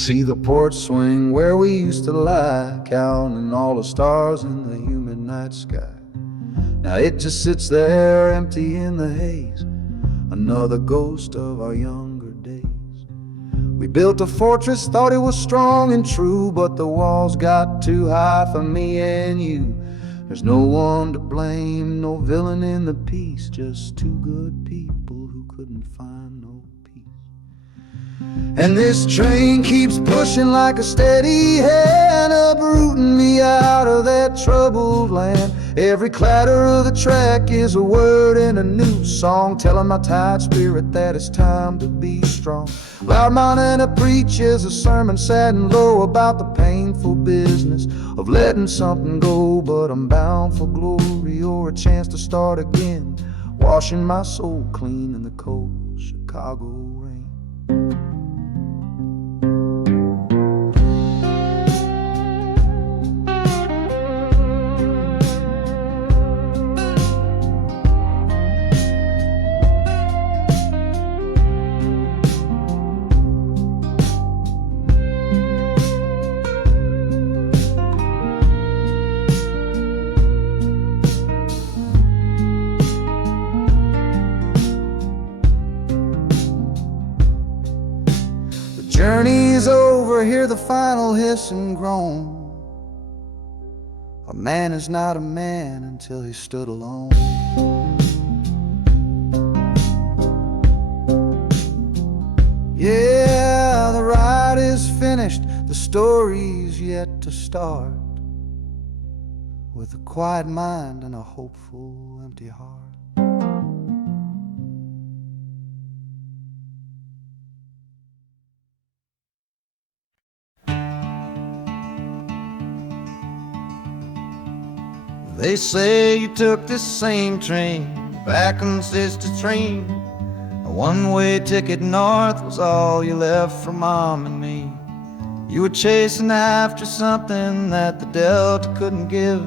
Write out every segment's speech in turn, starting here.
see the porch swing where we used to lie, counting all the stars in the humid night sky. Now it just sits there empty in the haze, another ghost of our younger days. We built a fortress, thought it was strong and true, but the walls got too high for me and you. There's no one to blame, no villain in the piece, just two good people who couldn't find no peace. And this train keeps pushing like a steady hand, uprooting me out of that troubled land. Every clatter of the track is a word in a new song, telling my tired spirit that it's time to be strong. Loud mountain preaches a sermon sad and low about the painful business of letting something go, but I'm bound for glory or a chance to start again, washing my soul clean in the cold Chicago rain. Journey's over, hear the final hiss and groan. A man is not a man until he stood alone. Yeah, the ride is finished, the story's yet to start, with a quiet mind and a hopeful empty heart. They say you took this same train back on Sister Train. A one-way ticket north was all you left for Mom and me. You were chasing after something that the Delta couldn't give,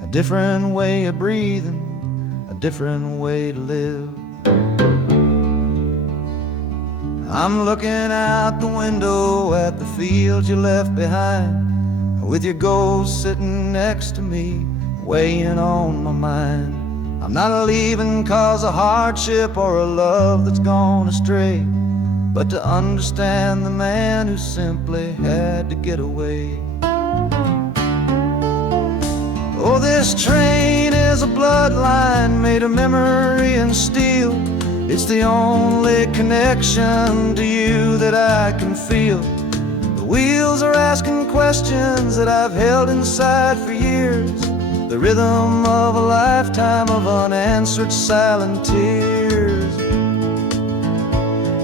a different way of breathing, a different way to live. I'm looking out the window at the fields you left behind, with your ghost sitting next to me, weighing on my mind. I'm not leaving cause of hardship or a love that's gone astray, but to understand the man who simply had to get away. Oh, this train is a bloodline made of memory and steel. It's the only connection to you that I can feel. The wheels are asking questions that I've held inside for years, the rhythm of a lifetime of unanswered silent tears.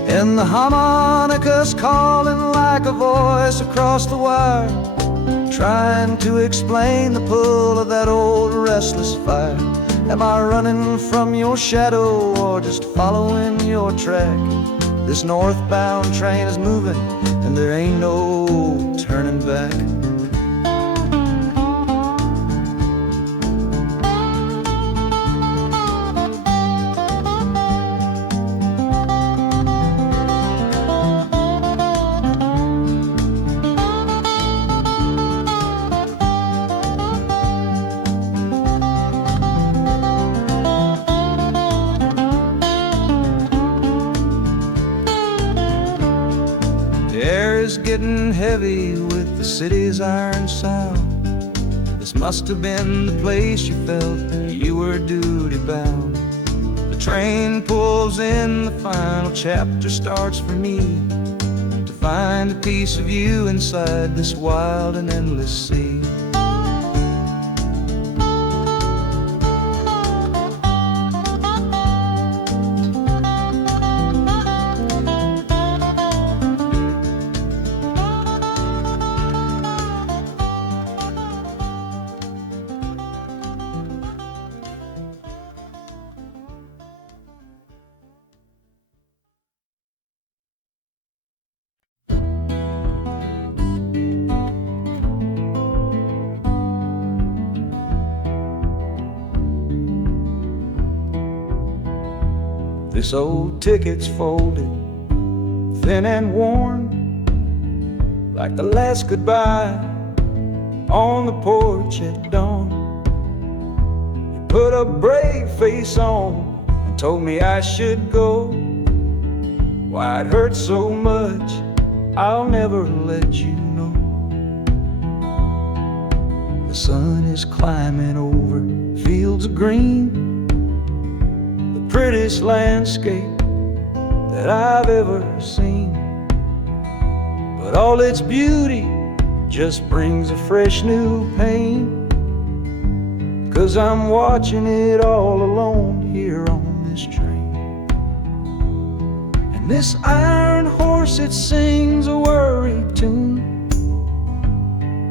And the harmonica's calling like a voice across the wire, trying to explain the pull of that old restless fire. Am I running from your shadow or just following your track? This northbound train is moving and there ain't no turning back. Getting heavy with the city's iron sound. This must have been the place you felt you were duty bound. The train pulls in, the final chapter starts for me, to find a piece of you inside this wild and endless sea. This old ticket's folded, thin and worn. like the last goodbye on the porch at dawn. You put a brave face on and told me I should go. Why it hurts so much, I'll never let you know. The sun is climbing over fields of green, the prettiest landscape that I've ever seen. But all its beauty just brings a fresh new pain, 'cause I'm watching it all alone here on this train. And this iron horse, it sings a worry tune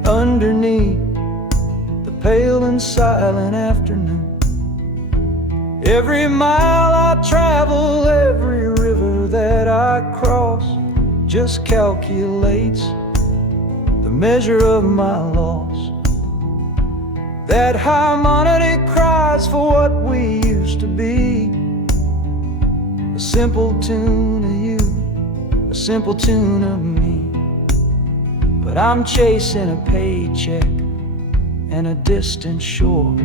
underneath the pale and silent afternoon. Every mile I travel, every river that I cross, just calculates the measure of my loss. That harmony cries for what we used to be, a simple tune of you, a simple tune of me. But I'm chasing a paycheck and a distant shore,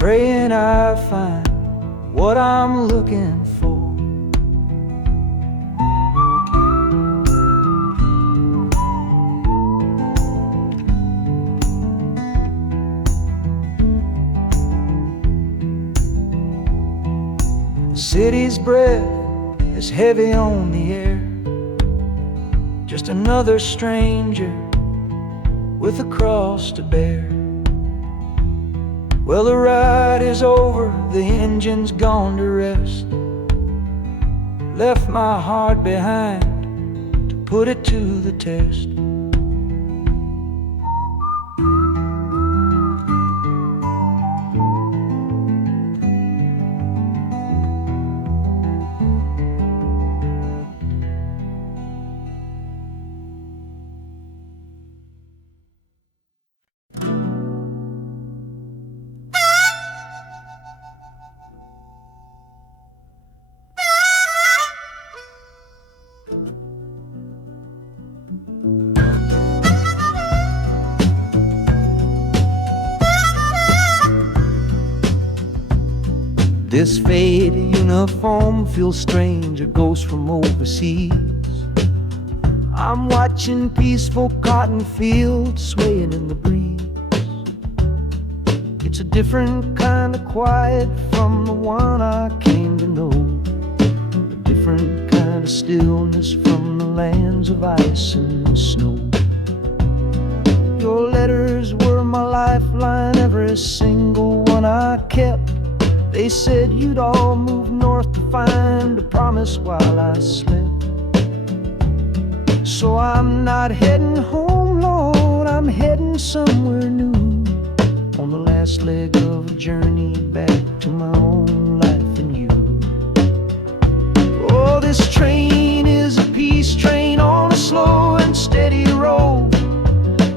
praying I find what I'm looking for. The city's breath is heavy on the air, just another stranger with a cross to bear. Well, the ride is over, the engine's gone to rest, left my heart behind to put it to the test. This faded uniform feels strange, a ghost from overseas. I'm watching peaceful cotton fields swaying in the breeze. It's a different kind of quiet from the one I came to know, a different kind of stillness from the lands of ice and snow. Your letters were my lifeline, every single one I kept. They said you'd all move north to find a promise while I slept. So I'm not heading home, Lord, I'm heading somewhere new, on the last leg of a journey back to my own life and you. Oh, this train is a peace train on a slow and steady road,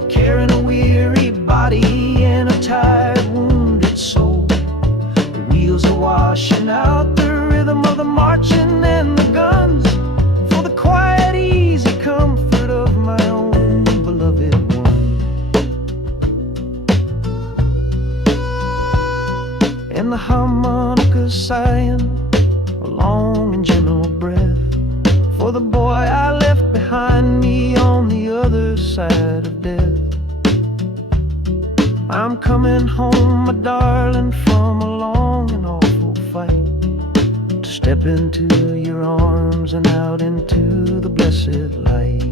carrying a weary body and a tired, wounded soul. Wheels are washing out the rhythm of the marching and the guns, for the quiet, easy comfort of my own beloved one. And the harmonica sighing a long and gentle breath for the boy I left behind me on the other side of death. I'm coming home, my darling, from a long and awful fight, to step into your arms and out into the blessed light.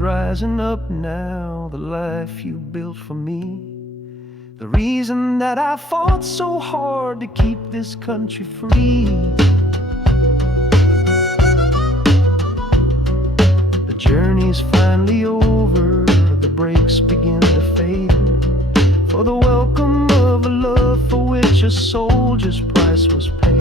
Rising up now, the life you built for me, the reason that I fought so hard to keep this country free. The journey's finally over, the brakes begin to fade. for the welcome of a love for which a soldier's price was paid.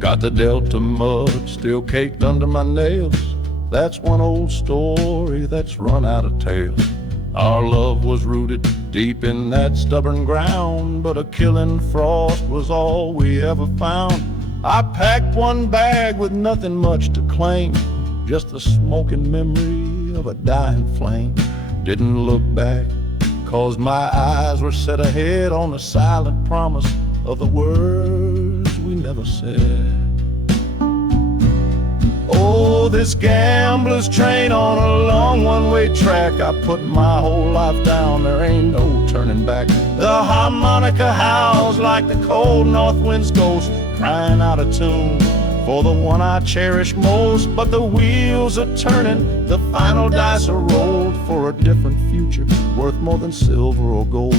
Got the Delta mud still caked under my nails. That's one old story that's run out of tales. Our love was rooted deep in that stubborn ground, but a killing frost was all we ever found. I packed one bag with nothing much to claim, just the smoking memory of a dying flame. Didn't look back, 'cause my eyes were set ahead on the silent promise of the words we never said. Oh, this gambler's train on a long one-way track. I put my whole life down, there ain't no turning back. The harmonica howls like the cold north wind's ghost, crying out a tune for the one I cherish most. But the wheels are turning, the final dice are rolled for a different future, worth more than silver or gold.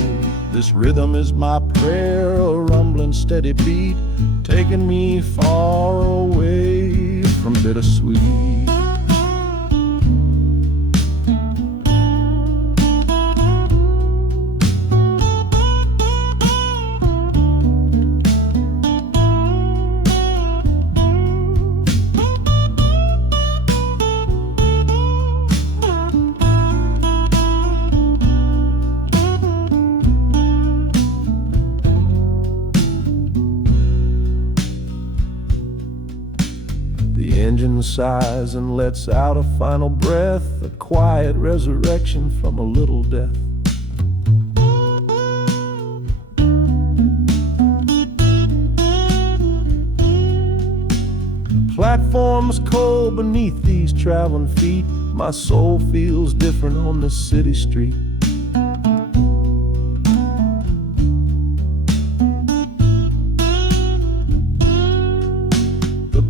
This rhythm is my prayer, a rumbling steady beat, taking me far away from bittersweet. The engine sighs and lets out a final breath, a quiet resurrection from a little death. The platform's cold beneath these traveling feet. My soul feels different on this city street.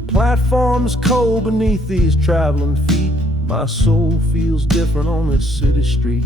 Platform's cold beneath these traveling feet. My soul feels different on this city street.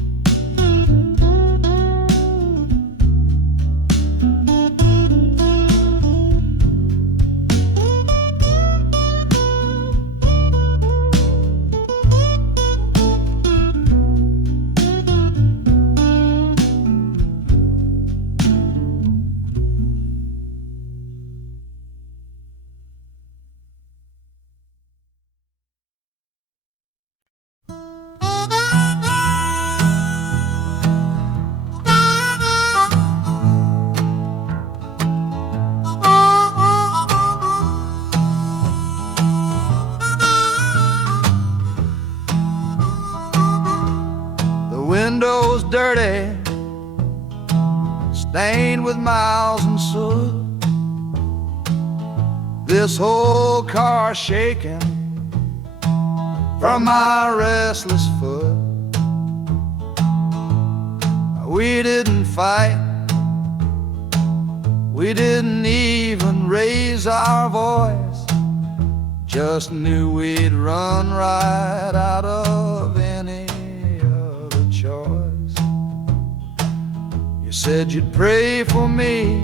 Windows dirty, stained with miles and soot. This whole car shaking from my restless foot. We didn't fight, we didn't even raise our voice, just knew we'd run right out of any other choice. You said you'd pray for me,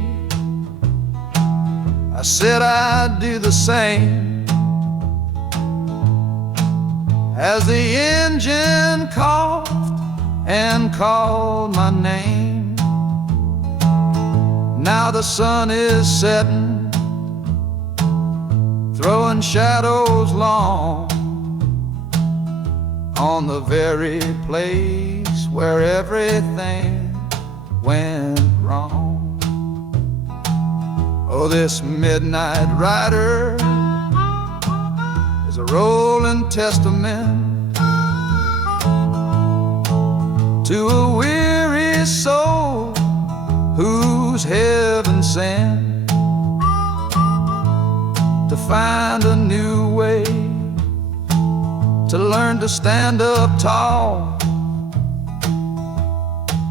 I said I'd do the same. As the engine coughed and called my name, now the sun is setting, throwing shadows long on the very place where everything went wrong. Oh, this midnight rider is a rolling testament to a weary soul who's heaven sent to find a new way, to learn to stand up tall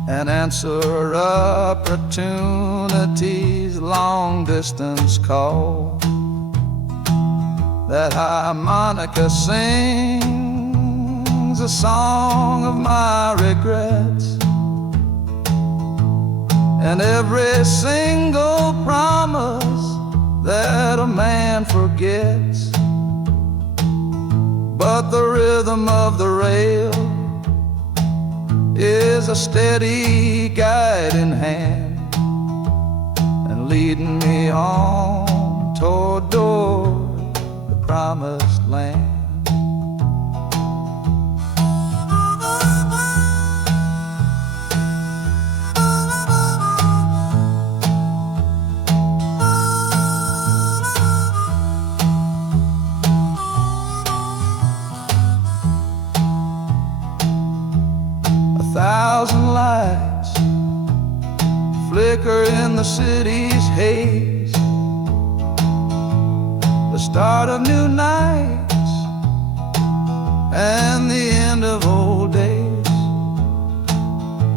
and answer opportunity's long-distance call. That harmonica sings a song of my regrets, and every single promise that a man forgets. But the rhythm of the rail is a steady guiding hand, and leading me on toward the promised land. 1,000 lights flicker in the city's haze, the start of new nights and the end of old days.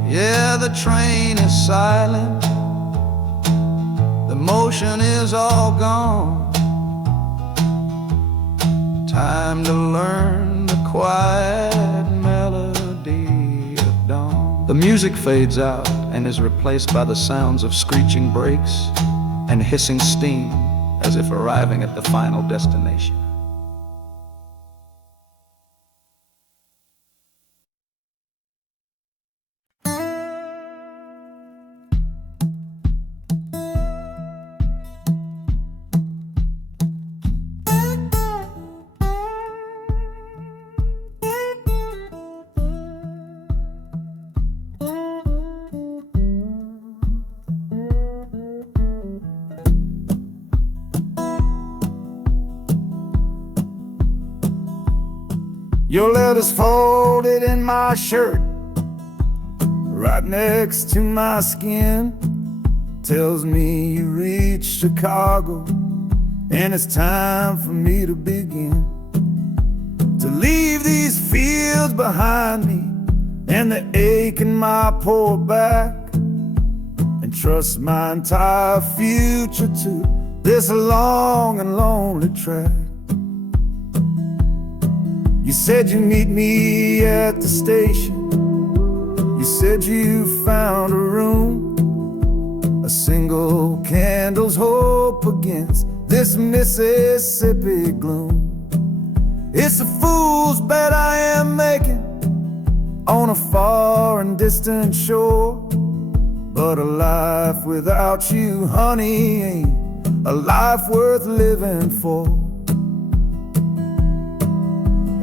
Yeah, the train is silent, the motion is all gone. Time to learn the quiet melody of dawn. The music fades out and is replaced by the sounds of screeching brakes and hissing steam, as if arriving at the final destination. Your letter's folded in my shirt, right next to my skin. Tells me you reached Chicago, and it's time for me to begin. To leave these fields behind me, and the ache in my poor back, and trust my entire future to this long and lonely track. You said you'd meet me at the station. You said you found a room, a single candle's hope against this Mississippi gloom. It's a fool's bet I am making on a far and distant shore, but a life without you, honey, ain't a life worth living for.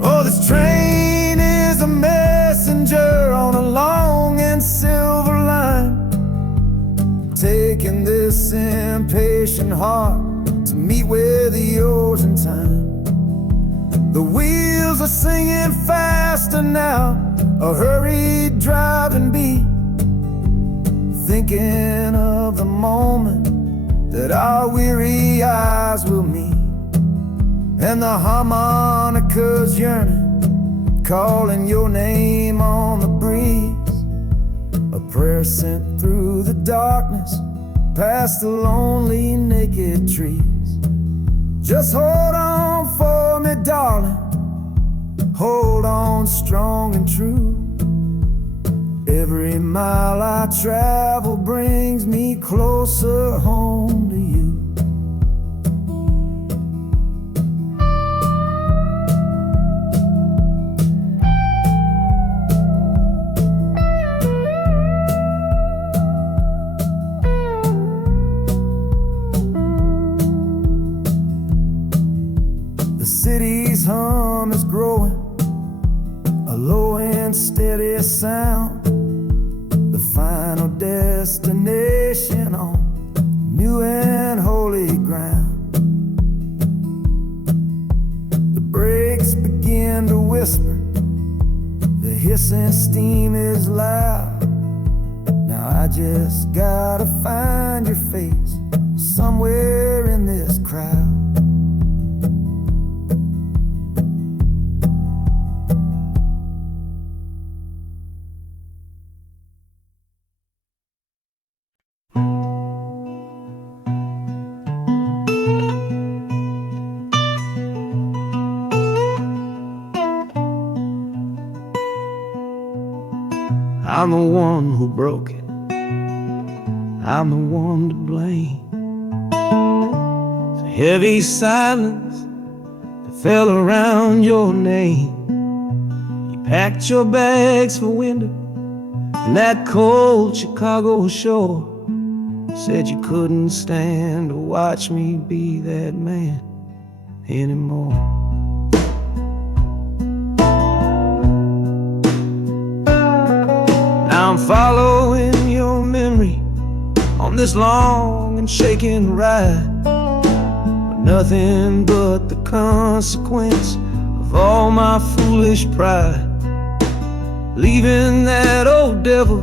Oh, this train is a messenger on a long and silver line, taking this impatient heart to meet with yours in time. The wheels are singing faster now, a hurried driving beat, thinking of the moment that our weary eyes will meet. And the harmonica's yearning, calling your name on the breeze, a prayer sent through the darkness, past the lonely naked trees. Just hold on for me, darling, hold on strong and true. Every mile I travel brings me closer home to you. The city's hum is growing, a low and steady sound, the final destination on new and holy whisper, the hissing steam is loud. Now I just gotta find your face somewhere in this crowd. I'm the one who broke it, I'm the one to blame. The heavy silence that fell around your name. You packed your bags for winter in that cold Chicago shore. Said you couldn't stand to watch me be that man anymore. I'm following your memory on this long and shaking ride, but nothing but the consequence of all my foolish pride. Leaving that old devil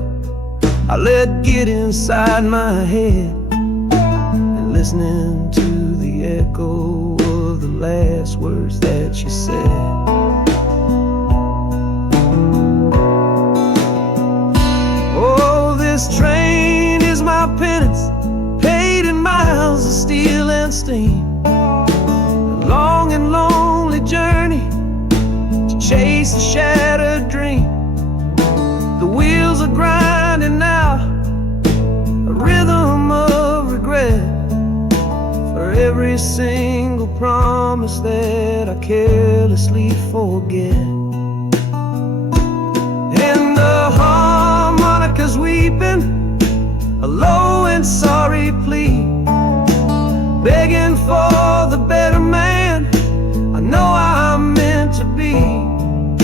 I let get inside my head, and listening to the echo of the last words that you said. This train is my penance, paid in miles of steel and steam. A long and lonely journey to chase a shattered dream. The wheels are grinding now, a rhythm of regret for every single promise that I carelessly forget. And the harmonica's weeping a low and sorry plea, begging for the better man I know I'm meant to be.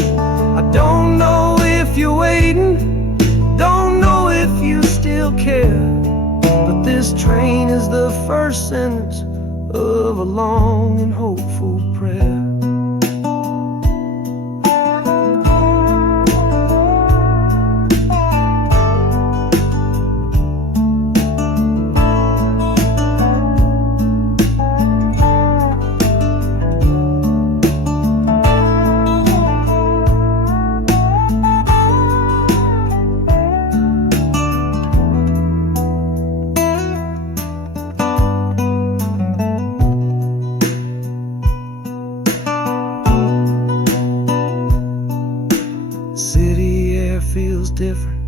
I don't know if you're waiting, don't know if you still care, but this train is the first sentence of a long and hopeful prayer. City air feels different,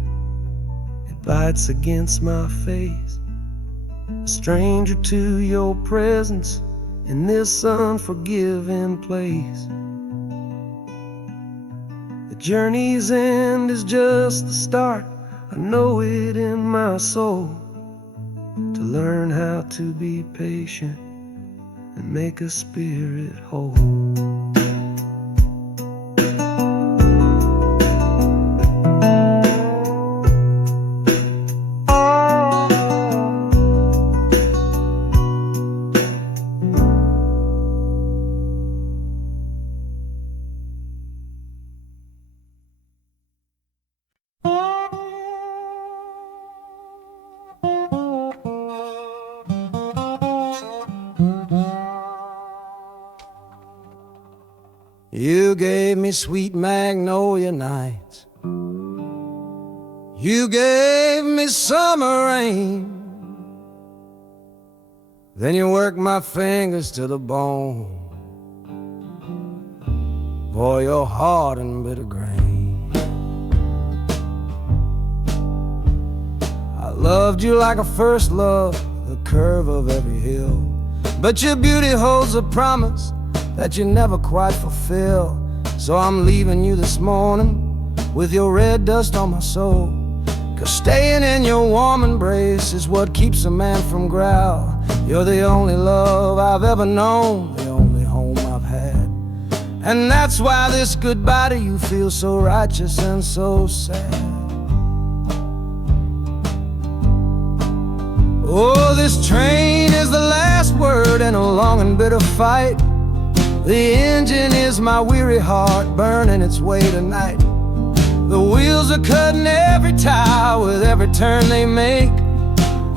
it bites against my face. A stranger to your presence in this unforgiving place. The journey's end is just the start, I know it in my soul. To learn how to be patient and make a spirit whole. You gave me sweet magnolia nights, you gave me summer rain, then you worked my fingers to the bone. Boy, you're hard and bitter grain. I loved you like a first love, the curve of every hill, but your beauty holds a promise that you never quite fulfill. So I'm leaving you this morning with your red dust on my soul, 'cause staying in your warm embrace is what keeps a man from growl. You're the only love I've ever known, the only home I've had, and that's why this goodbye to you feels so righteous and so sad. Oh, this train is the last word in a long and bitter fight. The engine is my weary heart, burning its way tonight. The wheels are cutting every tire with every turn they make,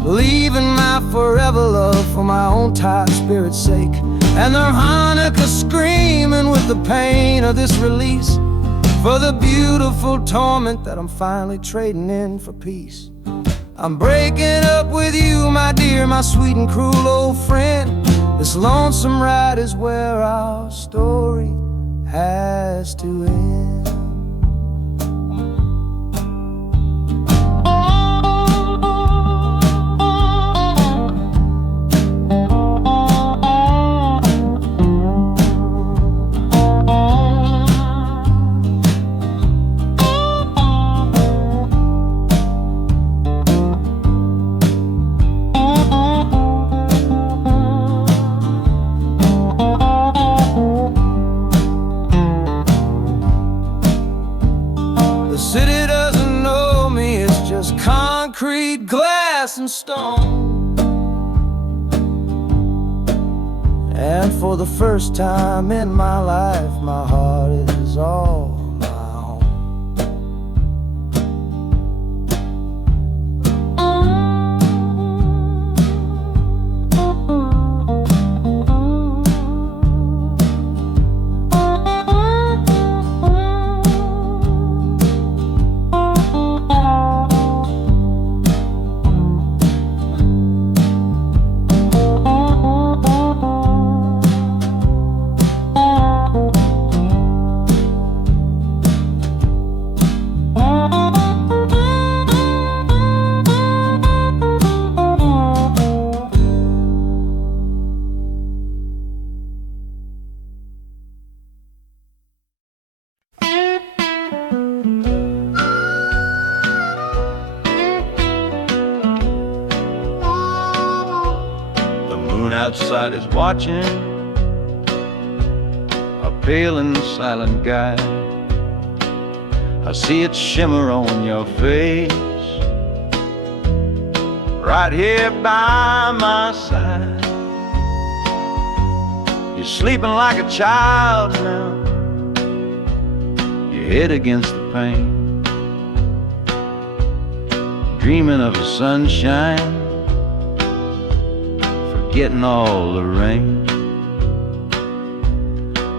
leaving my forever love for my own tired spirit's sake. And their harmonica screaming with the pain of this release, for the beautiful torment that I'm finally trading in for peace. I'm breaking up with you, my dear, my sweet and cruel old friend. This lonesome ride is where our story has to end. The city doesn't know me, it's just concrete, glass, and stone. And for the first time in my life, my heart is all my own. Outside is watching, a pale and silent guy. I see it shimmer on your face, right here by my side. You're sleeping like a child now, your head against the pane, dreaming of the sunshine, getting all the rain.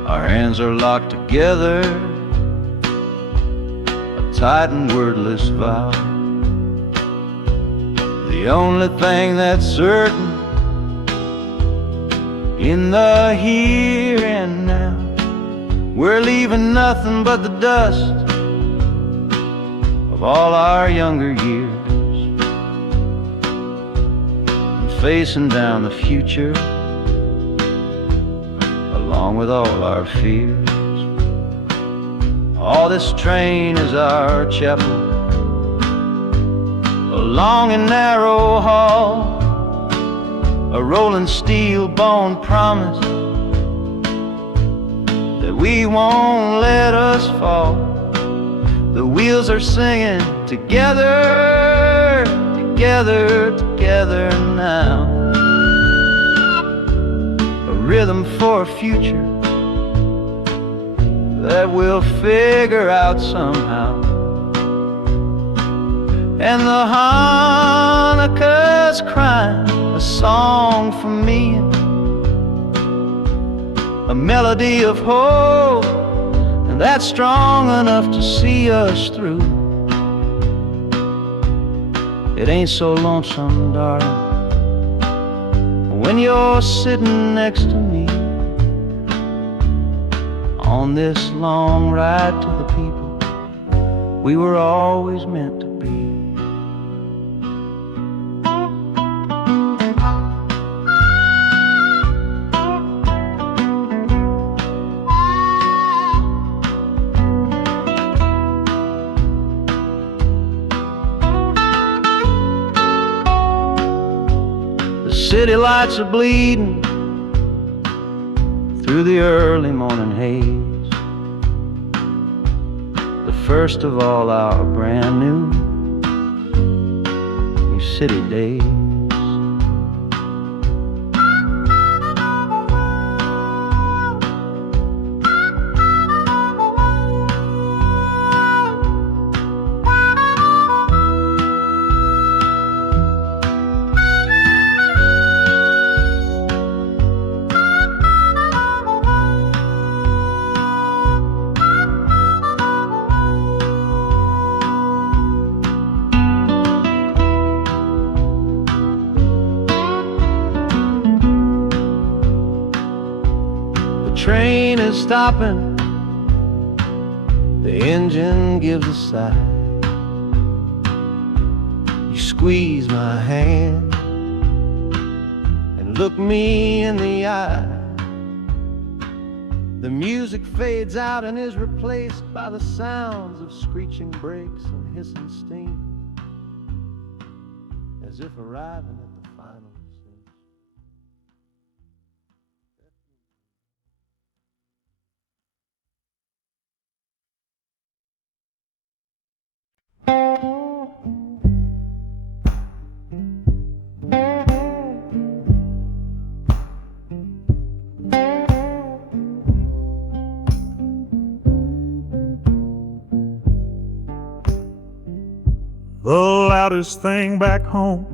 Our hands are locked together, a tight and wordless vow. The only thing that's certain in the here and now, we're leaving nothing but the dust of all our younger years, facing down the future along with all our fears. All this train is our chapel, a long and narrow hall, a rolling steel bone promise that we won't let us fall. The wheels are singing together, together, together now. A rhythm for a future that we'll figure out somehow. And the harmonica's crying a song for me, a melody of hope, and that's strong enough to see us through. It ain't so lonesome, darling, when you're sitting next to me on this long ride to the people we were always meant to be. City lights are bleeding through the early morning haze, the first of all our brand new city days. train is stopping, the engine gives a sigh. You squeeze my hand and look me in the eye. The music fades out and is replaced by the sounds of screeching brakes and hissing steam, as if arriving at the final scene. The loudest thing back home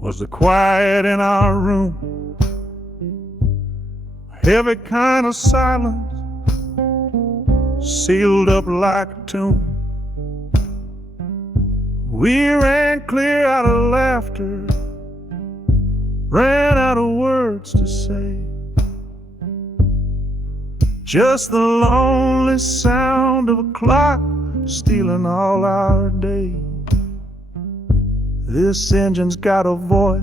was the quiet in our room, a heavy kind of silence, sealed up like a tomb. We ran clear out of laughter, ran out of words to say, just the lonely sound of a clock stealing all our day. This engine's got a voice,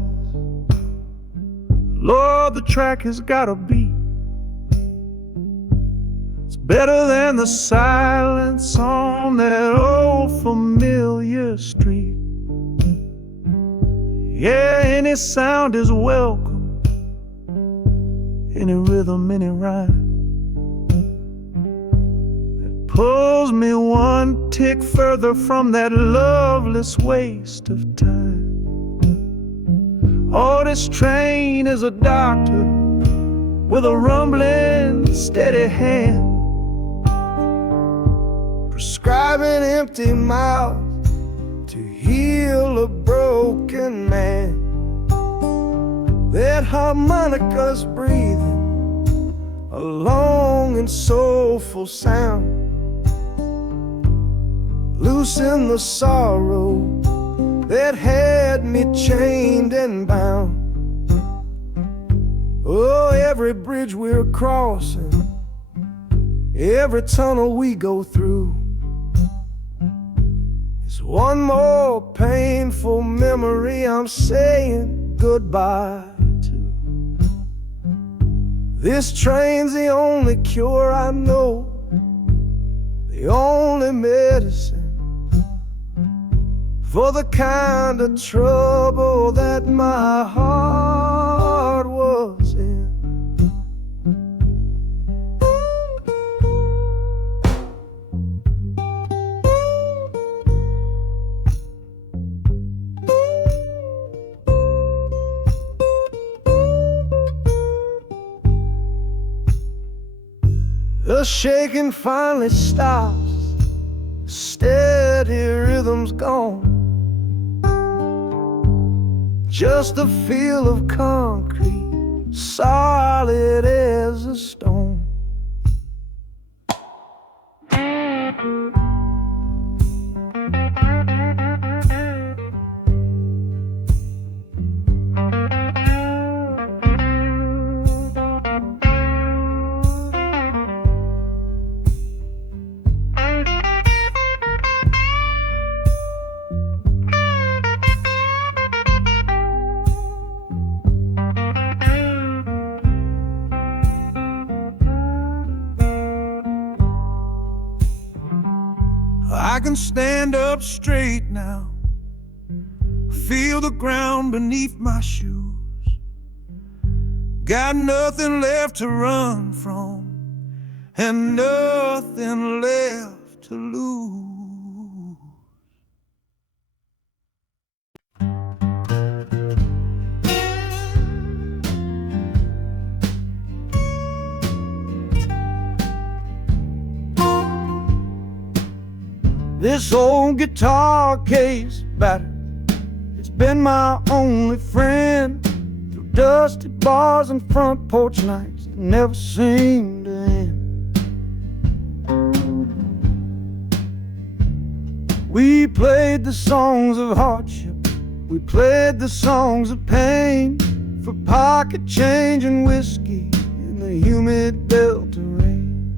Lord, the track has got a beat. It's better than the silence on that old familiar street. Yeah, any sound is welcome, any rhythm, any rhyme. Pulls me one tick further from that loveless waste of time. Oh, this train is a doctor with a rumbling, steady hand, prescribing empty mouths to heal a broken man. That harmonica's breathing a long and soulful sound, loosen the sorrow that had me chained and bound. Oh, every bridge we're crossing, every tunnel we go through, is one more painful memory I'm saying goodbye to. This train's the only cure I know, the only medicine for the kind of trouble that my heart was in. The shaking finally stops, the steady rhythm's gone, just a feel of concrete, solid as a stone. I can stand up straight now, feel the ground beneath my shoes. Got nothing left to run from and nothing left to lose. This old guitar case battered, it's been my only friend through dusty bars and front porch nights that never seem to end. We played the songs of hardship, we played the songs of pain, for pocket change and whiskey in in the humid Delta rain.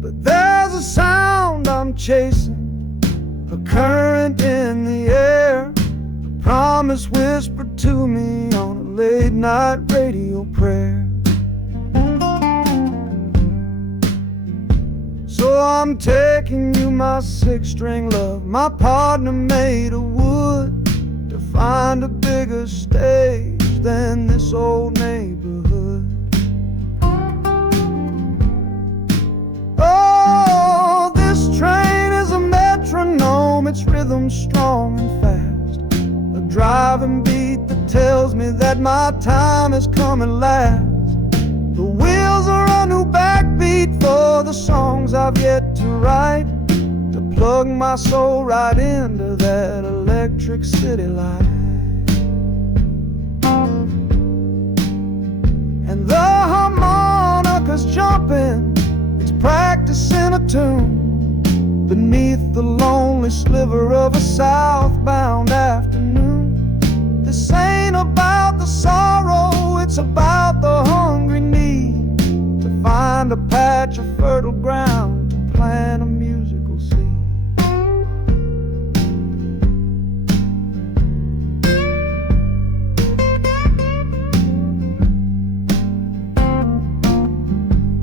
But there's a sound I'm chasing, a current in the air, a promise whispered to me on a late night radio prayer. So I'm taking you, my six-string love, my partner made of wood, to find a bigger stage than this old neighborhood. Oh, this train is a metronome, its rhythm strong and fast, a driving beat that tells me that my time has come at last. The wheels are a new backbeat for the songs I've yet to write, to plug my soul right into that electric city light. And the harmonica's jumping, it's practicing a tune beneath the lonely sliver of a southbound afternoon. This ain't about the sorrow, it's about the hungry need to find a patch of fertile ground to plant a musical seed.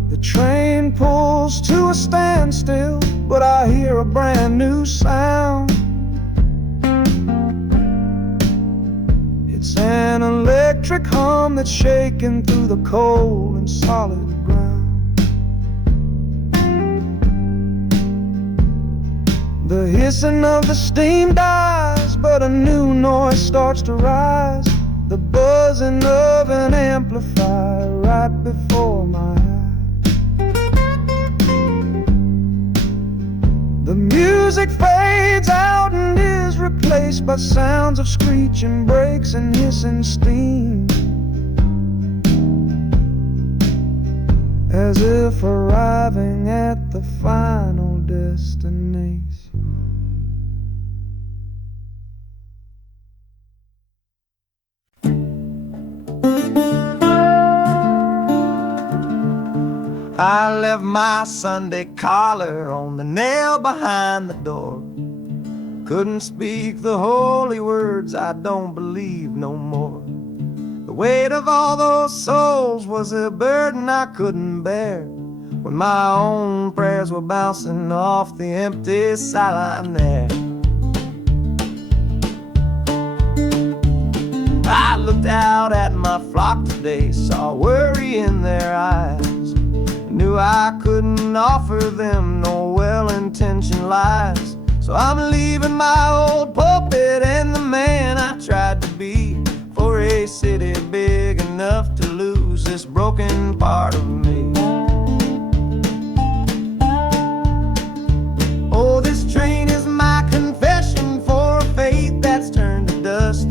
The train pulls to a standstill, but I hear a brand new sound. It's an electric hum that's shaking through the cold and solid ground. The hissing of the steam dies, but a new noise starts to rise, the buzzing of an amplifier right before my eyes. The music fades out and is replaced by sounds of screeching brakes and hissing steam, as if arriving at the final destination. I left my Sunday collar on the nail behind the door. Couldn't speak the holy words, I don't believe no more. The weight of all those souls was a burden I couldn't bear, when my own prayers were bouncing off the empty sideline there. I looked out at my flock today, saw worry in their eyes, knew I couldn't offer them no well-intentioned lies. So I'm leaving my old pulpit and the man I tried to be, for a city big enough to lose this broken part of me. Oh, this train is my confession for a faith that's turned to dust,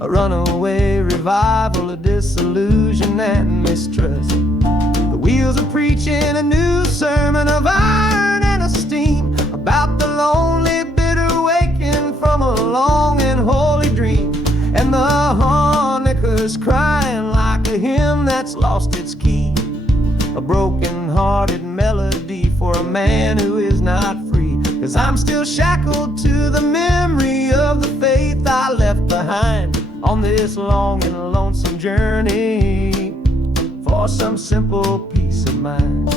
a runaway revival of disillusion and mistrust. The wheels are preaching a new sermon of iron and of steam, about the lonely, bitter waking from a long and holy dream. And the harmonica's crying like a hymn that's lost its key, a broken-hearted melody for a man who is not free. 'Cause I'm still shackled to the memory of the faith I left behind on this long and lonesome journey for some simple peace of mind.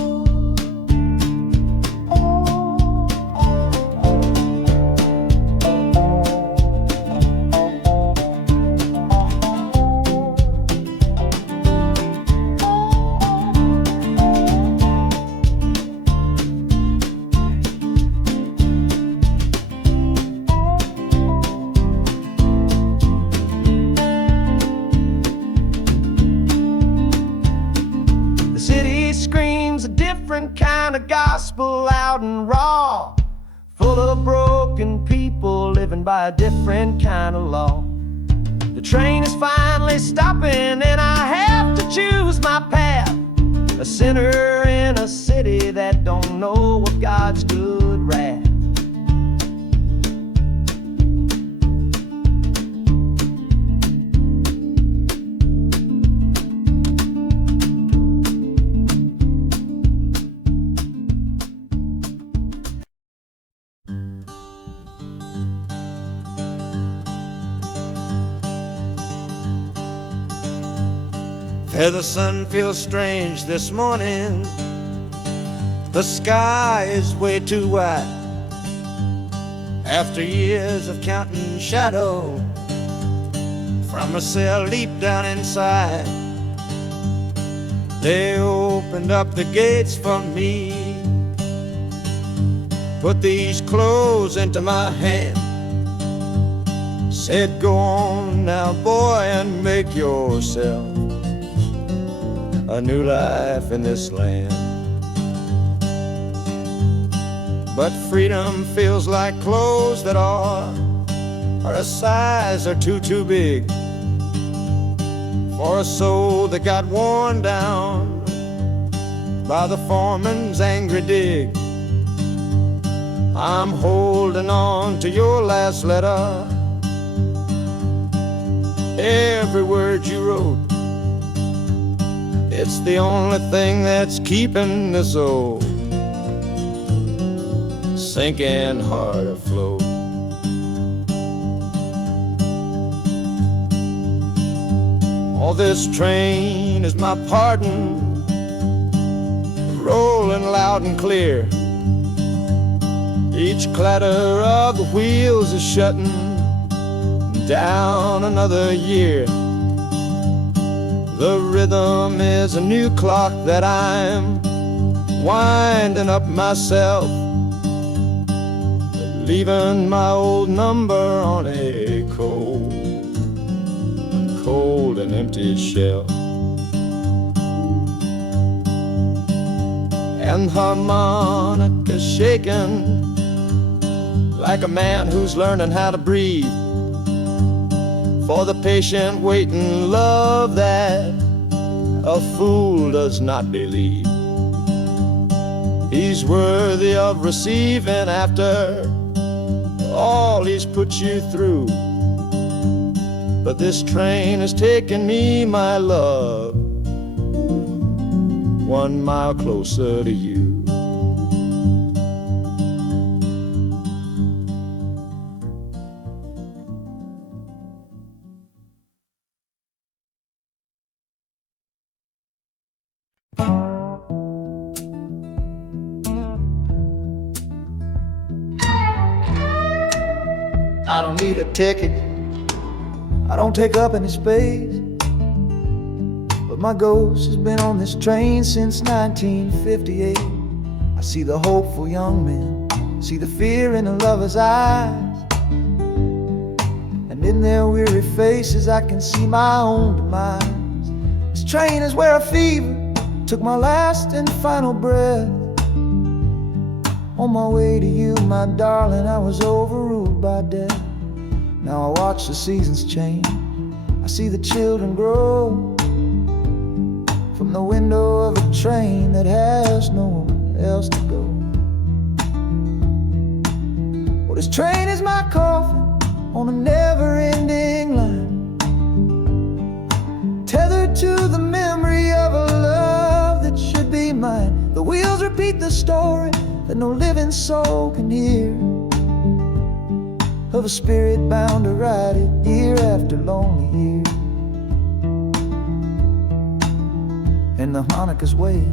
Kind of gospel, loud and raw, full of broken people living by a different kind of law. The train is finally stopping and I have to choose my path, a sinner in a city that don't know of God's good wrath. Fair, the sun feels strange this morning. The sky is way too wide. After years of counting shadow, from a cell deep down inside, they opened up the gates for me, put these clothes into my hand, said, go on now, boy, and make yourself a new life in this land. But freedom feels like clothes that are a size or two big for a soul that got worn down by the foreman's angry dig. I'm holding on to your last letter, every word you wrote. It's the only thing that's keeping this old sinking heart afloat. Oh, this train is my pardon, rolling loud and clear. Each clatter of the wheels is shutting down another year. The rhythm is a new clock that I'm winding up myself, leaving my old number on a cold and empty shelf. And harmonica shaking like a man who's learning how to breathe, for the patient waiting love that a fool does not believe. He's worthy of receiving after all he's put you through. But this train has taken me, my love, 1 mile closer to you. I don't need a ticket, I don't take up any space, but my ghost has been on this train since 1958. I see the hopeful young men, see the fear in the lovers' eyes, and in their weary faces I can see my own demise. This train is where a fever took my last and final breath. On my way to you, my darling, I was overruled by death. Now I watch the seasons change, I see the children grow, from the window of a train that has nowhere else to go. Well, this train is my coffin on a never-ending line, tethered to the memory of a love that should be mine. The wheels repeat the story that no living soul can hear, of a spirit bound to ride it year after lonely year. And the harmonica's wail,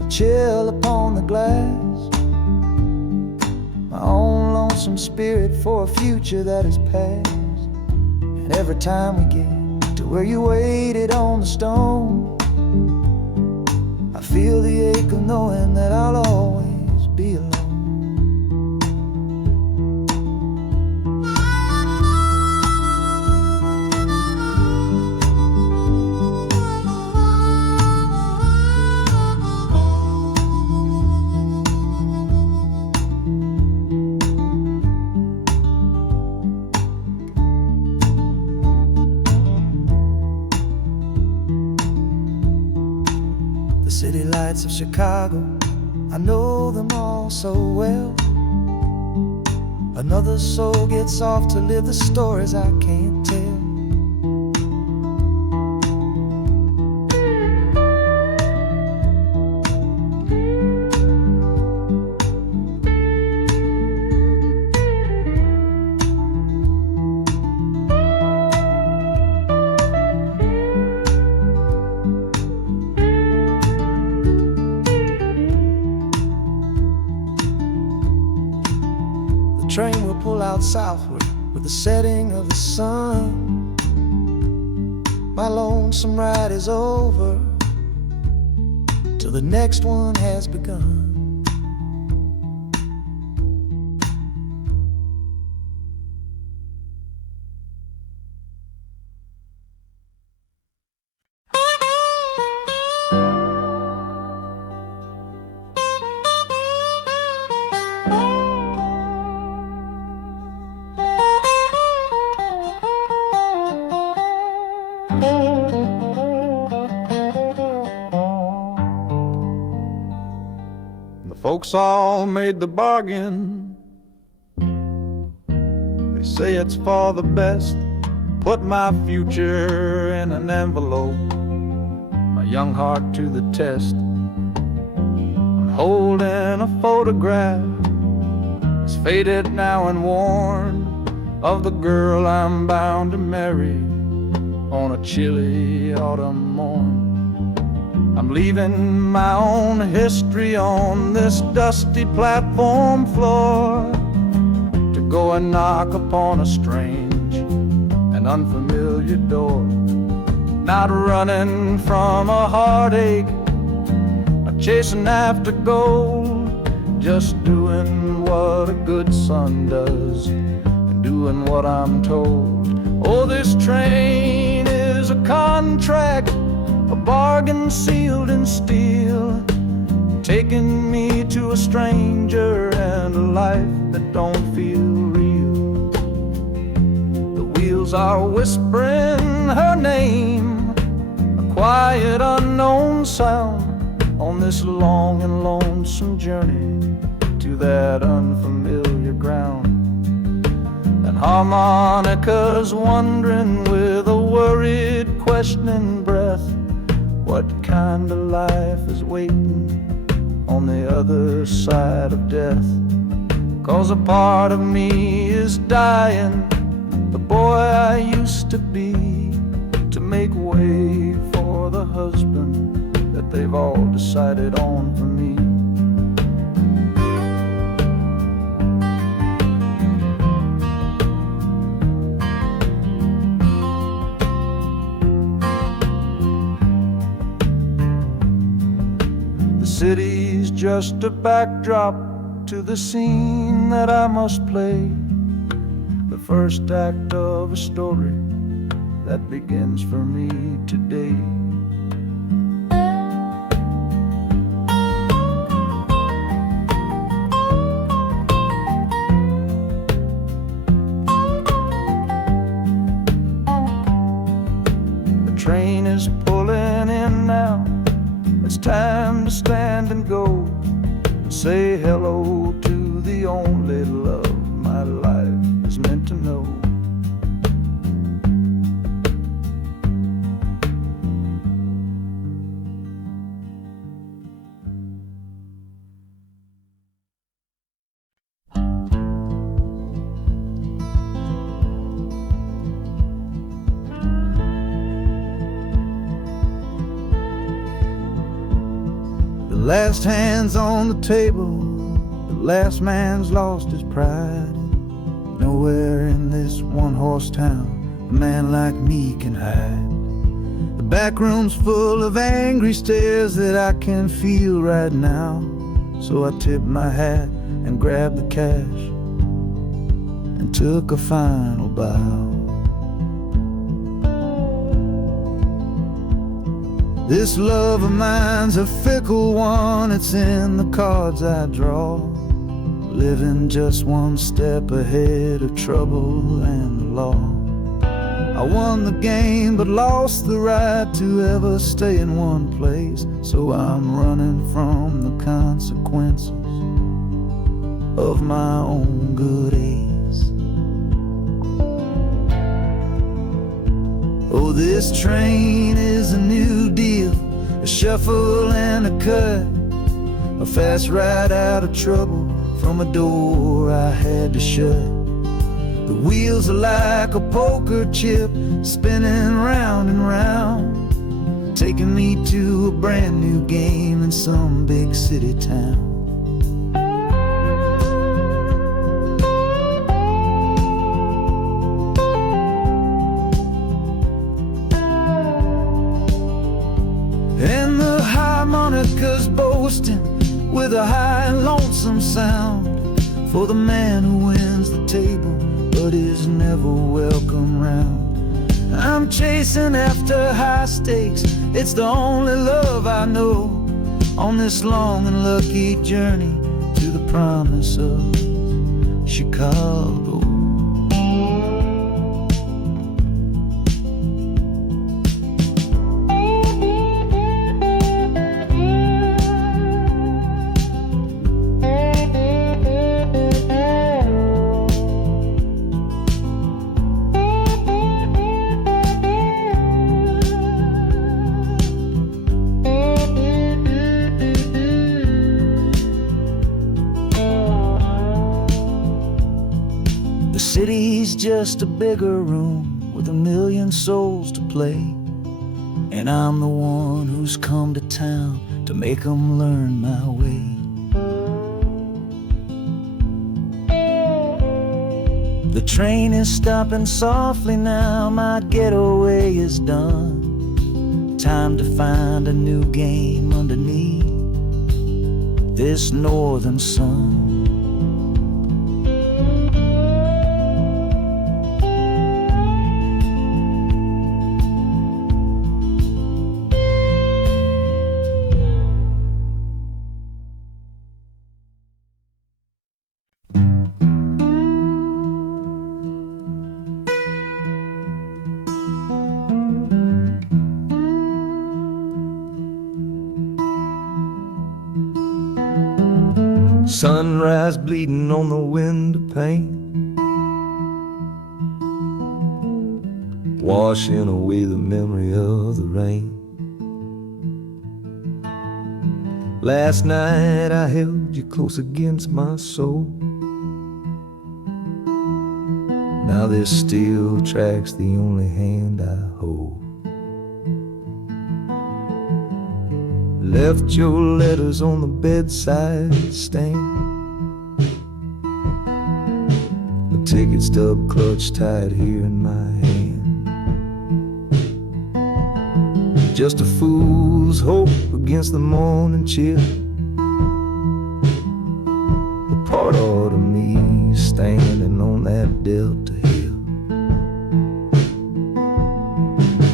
a chill upon the glass, my own lonesome spirit for a future that is past. And every time we get to where you waited on the stone, I feel the ache of knowing that I'll always be alone. City lights of Chicago, I know them all so well. Another soul gets off to live the stories I can't tell. out southward with the setting of the sun. My lonesome ride is over till the next one has begun. The folks all made the bargain. They say it's for the best. Put my future in an envelope, my young heart to the test. I'm holding a photograph, it's faded now and worn, of the girl I'm bound to marry on a chilly autumn morn. I'm leaving my own history on this dusty platform floor to go and knock upon a strange and unfamiliar door. Not running from a heartache, not chasing after gold, just doing what a good son does and doing what I'm told. Oh, this train is a contract, a bargain sealed in steel, taking me to a stranger and a life that don't feel real. The wheels are whispering her name, a quiet unknown sound, on this long and lonesome journey to that unfamiliar ground. And harmonicas wondering with a worried, questioning breath, what kind of life is waiting on the other side of death? 'Cause a part of me is dying, the boy I used to be, to make way for the husband that they've all decided on for me. The city's just a backdrop to the scene that I must play, the first act of a story that begins for me today. The train is pulling in now, it's time to stand and go, and say hello to the only love my life is meant to know. The last hand's on the table, the last man's lost his pride. Nowhere in this one-horse town a man like me can hide. The back room's full of angry stares that I can feel right now. So I tipped my hat and grabbed the cash and took a final bow. This love of mine's a fickle one, it's in the cards I draw, living just one step ahead of trouble and the law. I won the game but lost the right to ever stay in one place, so I'm running from the consequences of my own good ace. Oh, this train is a new deal, a shuffle and a cut, a fast ride out of trouble from a door I had to shut. The wheels are like a poker chip, spinning round and round, taking me to a brand new game in some big city town. harmonicas boasting with a high and lonesome sound for the man who wins the table but is never welcome round. I'm chasing after high stakes, it's the only love I know on this long and lucky journey to the promise of Chicago. The city's just a bigger room with a million souls to play, and I'm the one who's come to town to make 'em learn my way. The train is stopping softly now, my getaway is done. Time to find a new game underneath this northern sun. Sunrise bleeding on the window pane, washing away the memory of the rain. Last night I held you close against my soul. Now this steel track's the only hand I hold. Left your letters on the bedside stand, the ticket stub clutched tight here in my hand. Just a fool's hope against the morning chill, the part of me standing on that Delta hill.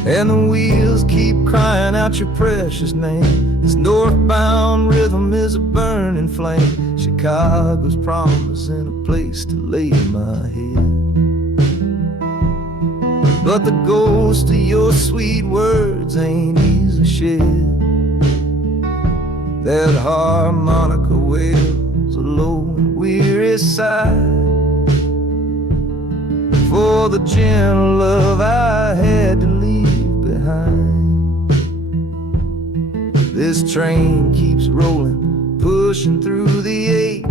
And the wheels keep crying out your precious name. This northbound rhythm is a burning flame. Chicago's promising a place to lay my head. But the ghost of your sweet words ain't easy shed. That harmonica wails a low and weary sigh for the gentle love I had to leave behind. This train keeps rolling, pushing through the ache,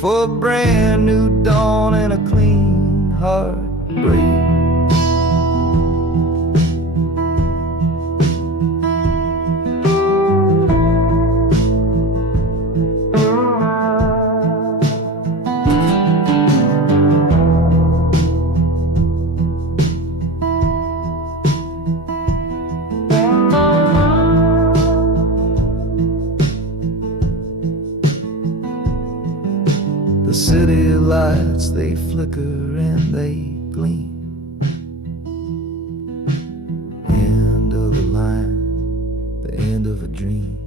for a brand new dawn and a clean heartbreak. The city lights, they flicker and they gleam. End of the line, the end of a dream.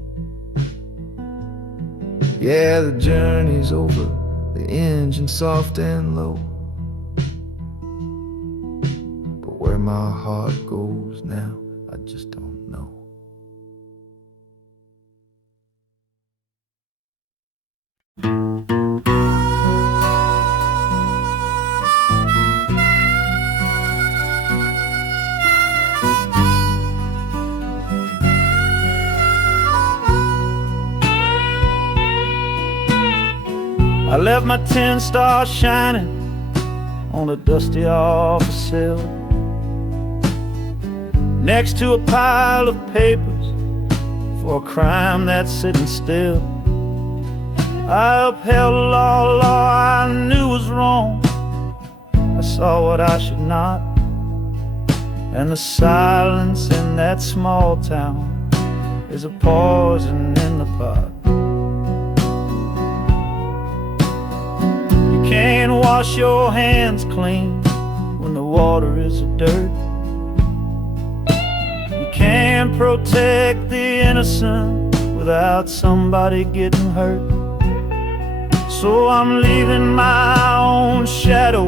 Yeah, the journey's over, the engine soft and low, but where my heart goes now, I just don't know. I left my 10 stars shining on a dusty office cell, next to a pile of papers for a crime that's sitting still. I upheld a law I knew was wrong. I saw what I should not, and the silence in that small town is a poison in the pot. You can't wash your hands clean when the water is of dirt. You can't protect the innocent without somebody getting hurt. So I'm leaving my own shadow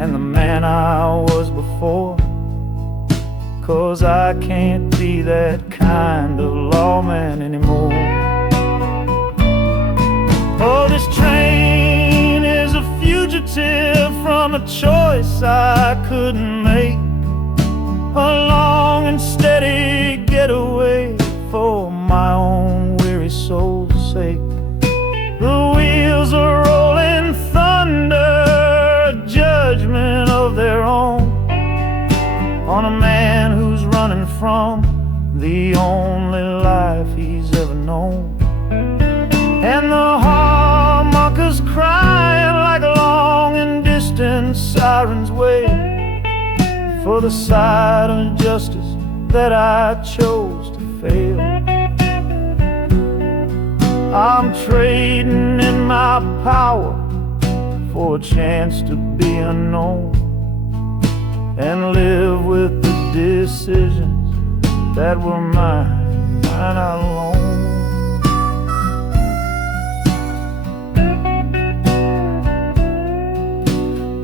and the man I was before, 'cause I can't be that kind of lawman anymore. Oh, this train is a fugitive from a choice I couldn't make, a long and steady getaway for my own weary soul's sake. The wheels are rolling thunder, a judgment of their own, on a man who's running from the only life he's ever known. And the harmonicas crying like long and distant sirens wait for the side of justice that I chose to fail. I'm trading in my power for a chance to be unknown and live with the decisions that were mine alone.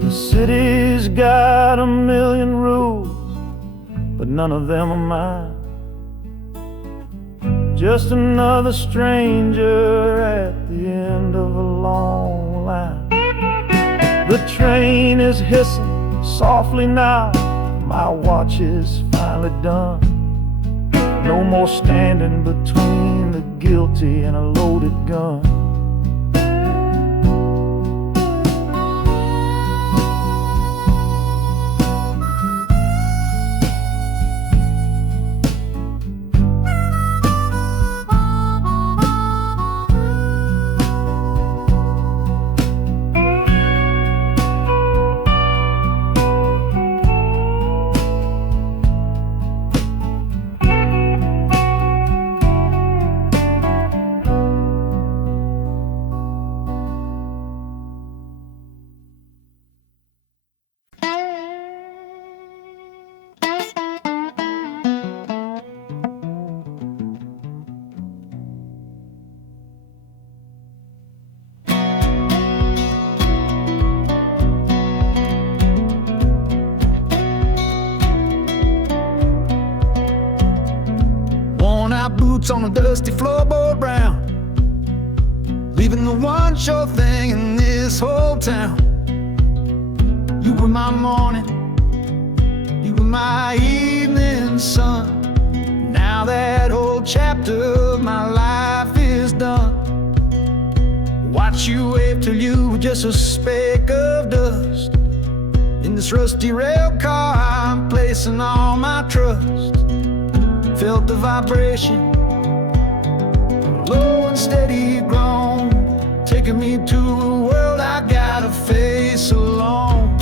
The city's got a million rules, but none of them are mine. Just another stranger at the end of a long line. The train is hissing softly now, my watch is finally done. No more standing between the guilty and a loaded gun. Boots on a dusty floorboard brown, leaving the one sure thing in this whole town. You were my morning, you were my evening sun. Now that whole chapter of my life is done. Watch you wave till you were just a speck of dust. In this rusty rail car I'm placing all my trust. Felt the vibration, low and steady grown, taking me to a world I gotta face alone.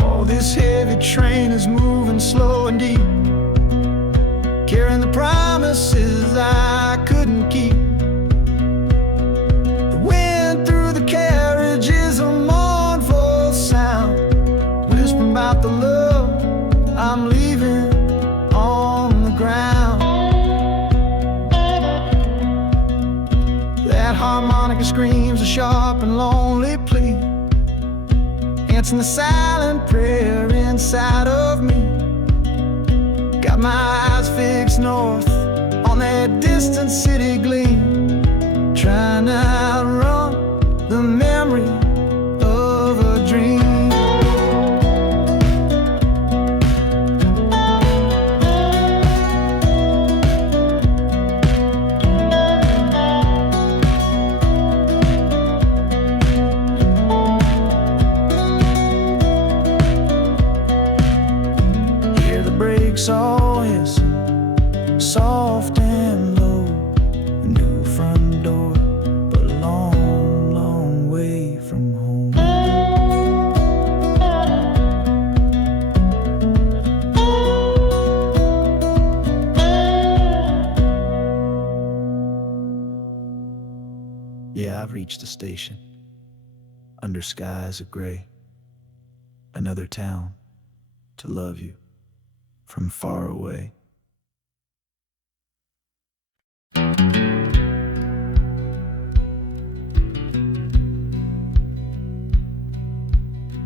Oh, this heavy train is moving slow and deep, carrying the promises I couldn't keep. The wind through the carriage is a mournful sound, whispering about the love I'm leaving on the ground. That harmonica screams a sharp and lonely plea, answering the silent prayer inside of me. Got my eyes fixed north on that distant city gleam, trying to outrun the memory of a dream. Hear the brakes all hiss, soft and low. A new Yeah, I've reached the station, under skies of gray. Another town to love you from far away.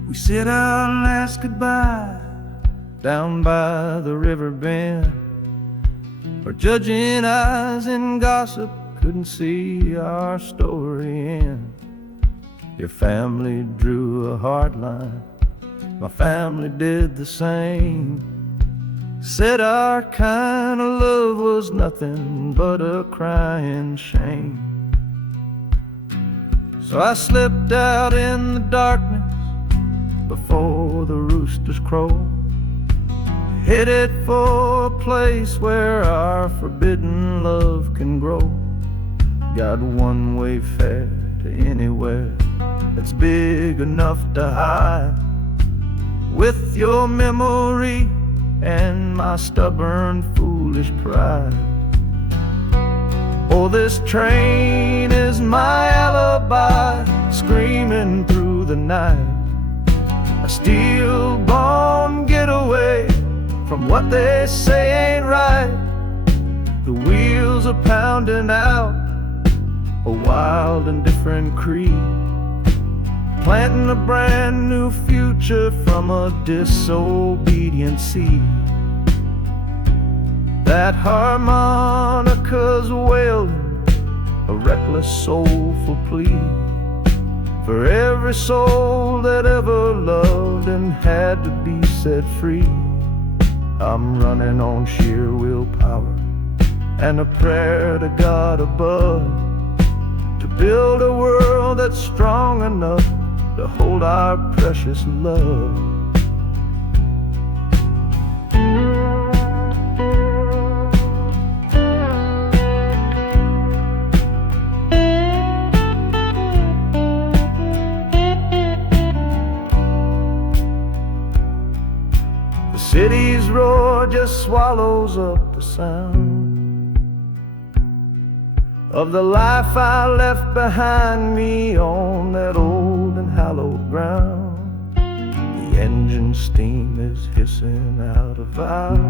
We said our last goodbye down by the river bend, where judging eyes and gossip couldn't see our story end. Your family drew a hard line, my family did the same. Said our kind of love was nothing but a crying shame. So I slipped out in the darkness before the roosters crow, headed for a place where our forbidden love can grow. Got one way fare to anywhere that's big enough to hide, with your memory and my stubborn, foolish pride. Oh, this train is my alibi, screaming through the night. A steel-born getaway from what they say ain't right. The wheels are pounding out a wild and different creed, planting a brand new future from a disobedient seed. That harmonica's wailing a reckless, soulful plea for every soul that ever loved and had to be set free. I'm running on sheer willpower and a prayer to God above, to build a world that's strong enough to hold our precious love. The city's roar just swallows up the sound of the life I left behind me on that old and hallowed ground. The engine steam is hissing out of valve.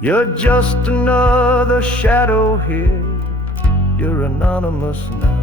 You're just another shadow here, you're anonymous now.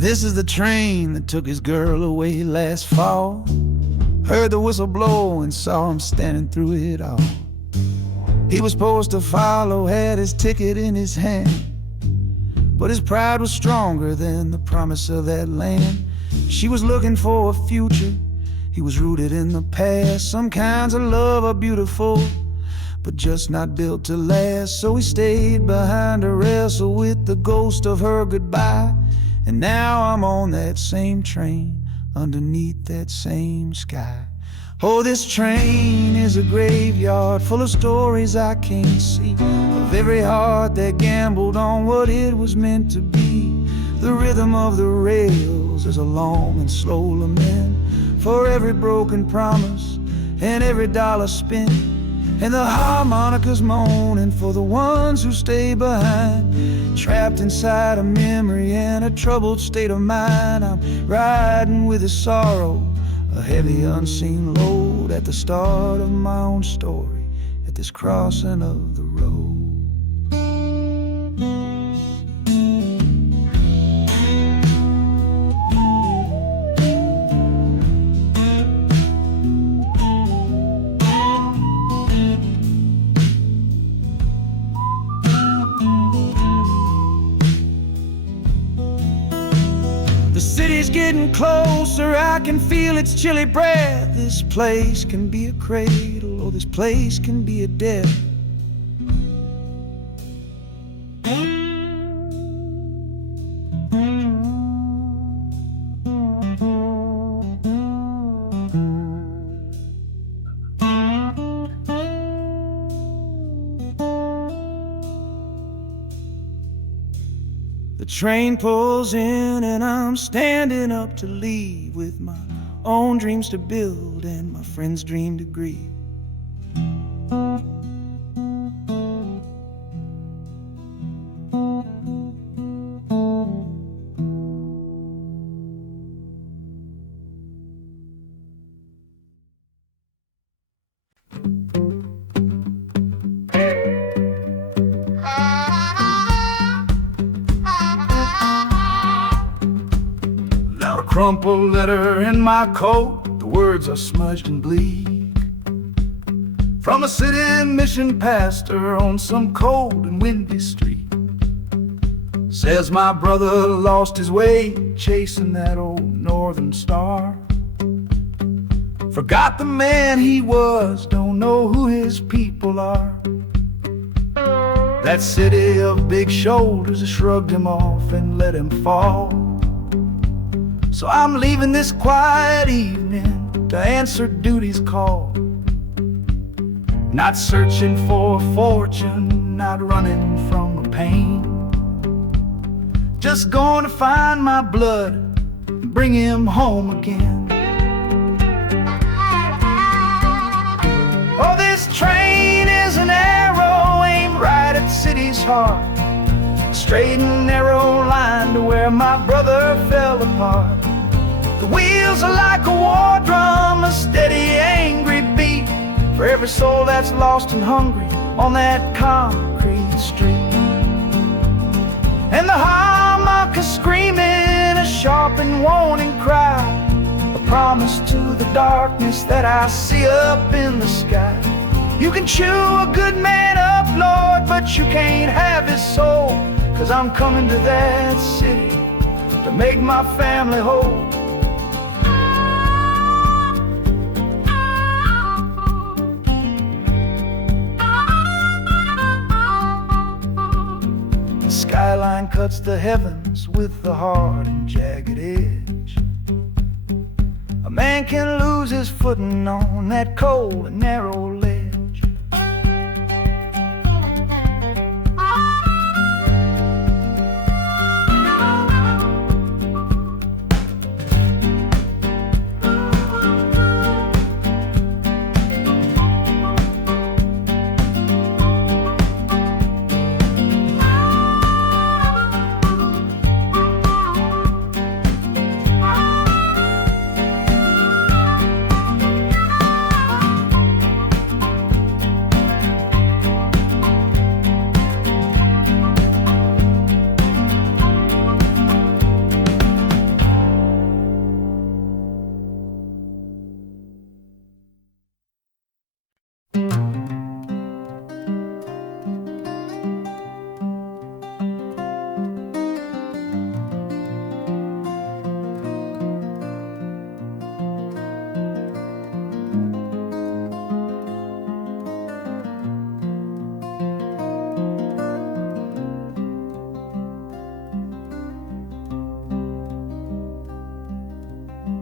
This is the train that took his girl away last fall. Heard the whistle blow and saw him standing through it all. He was supposed to follow, had his ticket in his hand, but his pride was stronger than the promise of that land. She was looking for a future, he was rooted in the past. Some kinds of love are beautiful, but just not built to last. So he stayed behind to wrestle with the ghost of her goodbye. And now I'm on that same train, underneath that same sky. Oh, this train is a graveyard full of stories I can't see, of every heart that gambled on what it was meant to be. The rhythm of the rails is a long and slow lament for every broken promise and every dollar spent. And the harmonica's moaning for the ones who stay behind, trapped inside a memory and a troubled state of mind. I'm riding with a sorrow, a heavy unseen load, at the start of my own story, at this crossing of the road. The city's getting closer, I can feel its chilly breath. This place can be a cradle, or this place can be a death. The train pulls in and I'm standing up to leave, with my own dreams to build and my friend's dream to grieve. Crumpled letter in my coat, the words are smudged and bleak, from a city mission pastor on some cold and windy street. Says my brother lost his way chasing that old northern star, forgot the man he was, don't know who his people are. That city of big shoulders shrugged him off and let him fall. So I'm leaving this quiet evening to answer duty's call. Not searching for a fortune, not running from a pain, just going to find my blood and bring him home again. Oh, this train is an arrow aimed right at the city's heart, a straight and narrow line to where my brother fell apart. The wheels are like a war drum, a steady, angry beat for every soul that's lost and hungry on that concrete street. And the harmonica screaming a sharp and warning cry, a promise to the darkness that I see up in the sky. You can chew a good man up, Lord, but you can't have his soul, 'cause I'm coming to that city to make my family whole. Skyline cuts the heavens with a hard and jagged edge. A man can lose his footing on that cold and narrow ledge.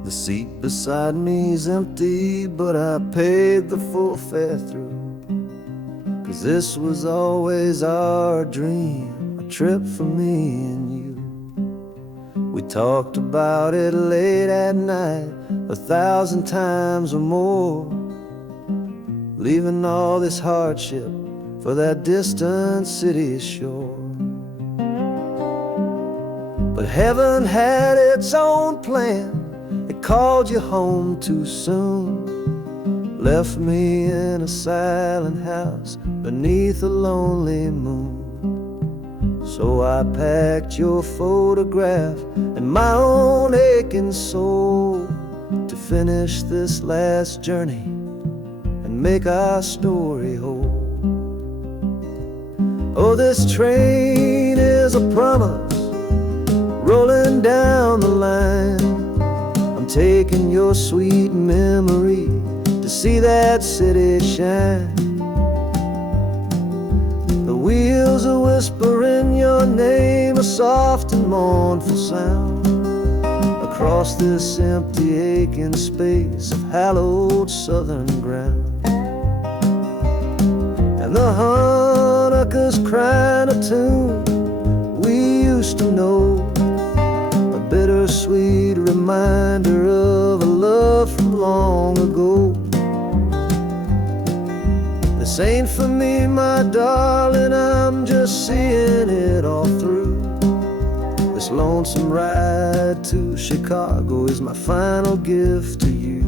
The seat beside me's empty, but I paid the full fare through, 'cause this was always our dream, a trip for me and you. We talked about it late at night 1,000 times or more, leaving all this hardship for that distant city's shore. But heaven had its own plan. It called you home too soon, left me in a silent house beneath a lonely moon. So I packed your photograph and my own aching soul to finish this last journey and make our story whole. Oh, this train is a promise rolling down down the line. I'm taking your sweet memory to see that city shine. The wheels are whispering your name, a soft and mournful sound, across this empty aching space of hallowed southern ground. And the Hanukkah's crying a tune we used to know, a bittersweet reminder of a love from long ago. This ain't for me, my darling, I'm just seeing it all through. This lonesome ride to Chicago is my final gift to you.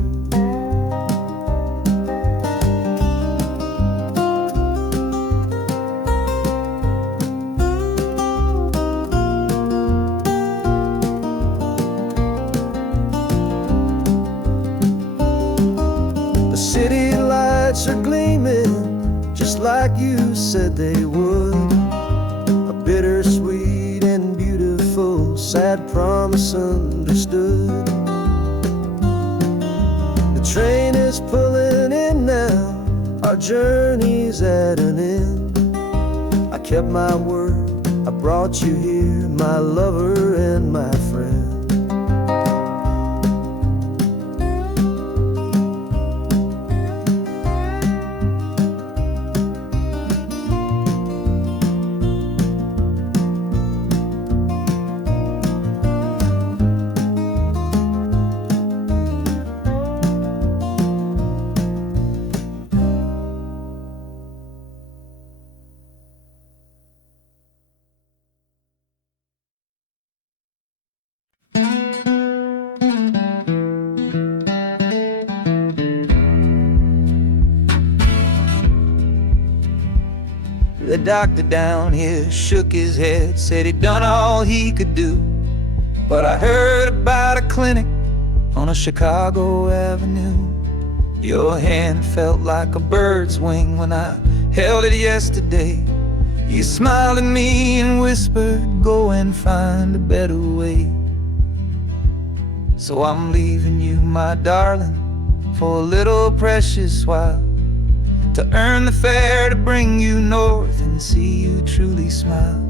City lights are gleaming just like you said they would, a bittersweet and beautiful sad promise understood. The train is pulling in now, our journey's at an end. I kept my word, I brought you here, my lover and my friend. The doctor down here shook his head, said he'd done all he could do. But I heard about a clinic on a Chicago avenue. Your hand felt like a bird's wing when I held it yesterday. You smiled at me and whispered, go and find a better way. So I'm leaving you, my darling, for a little precious while, to earn the fare to bring you north and see you truly smile.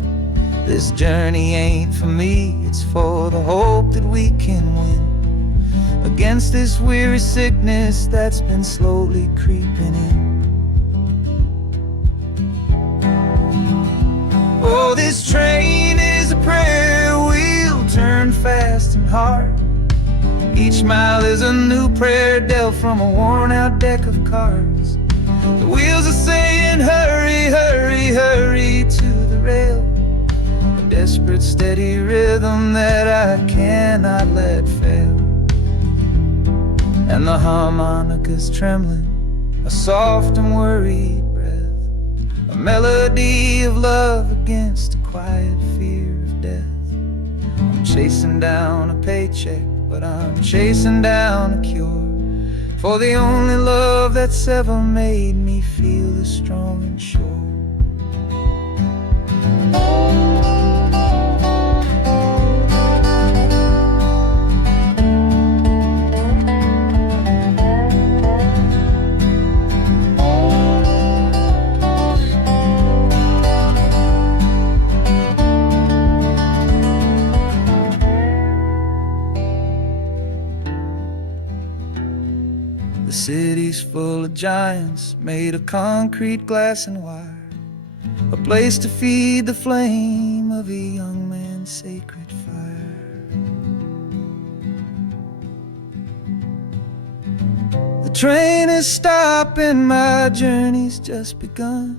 This journey ain't for me, it's for the hope that we can win against this weary sickness that's been slowly creeping in. Oh, this train is a prayer wheel turned fast and hard. Each mile is a new prayer dealt from a worn out deck of cards. The wheels are saying hurry, hurry, hurry to the rail, a desperate steady rhythm that I cannot let fail. And the harmonica's trembling, a soft and worried breath, a melody of love against a quiet fear of death. I'm chasing down a paycheck, but I'm chasing down a cure for the only love that's ever made me feel this strong and sure. The city's full of giants made of concrete, glass, and wire, a place to feed the flame of a young man's sacred fire. The train is stopping, my journey's just begun.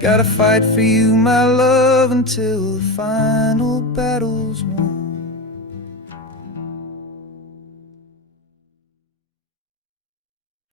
Gotta fight for you, my love, until the final battle's won.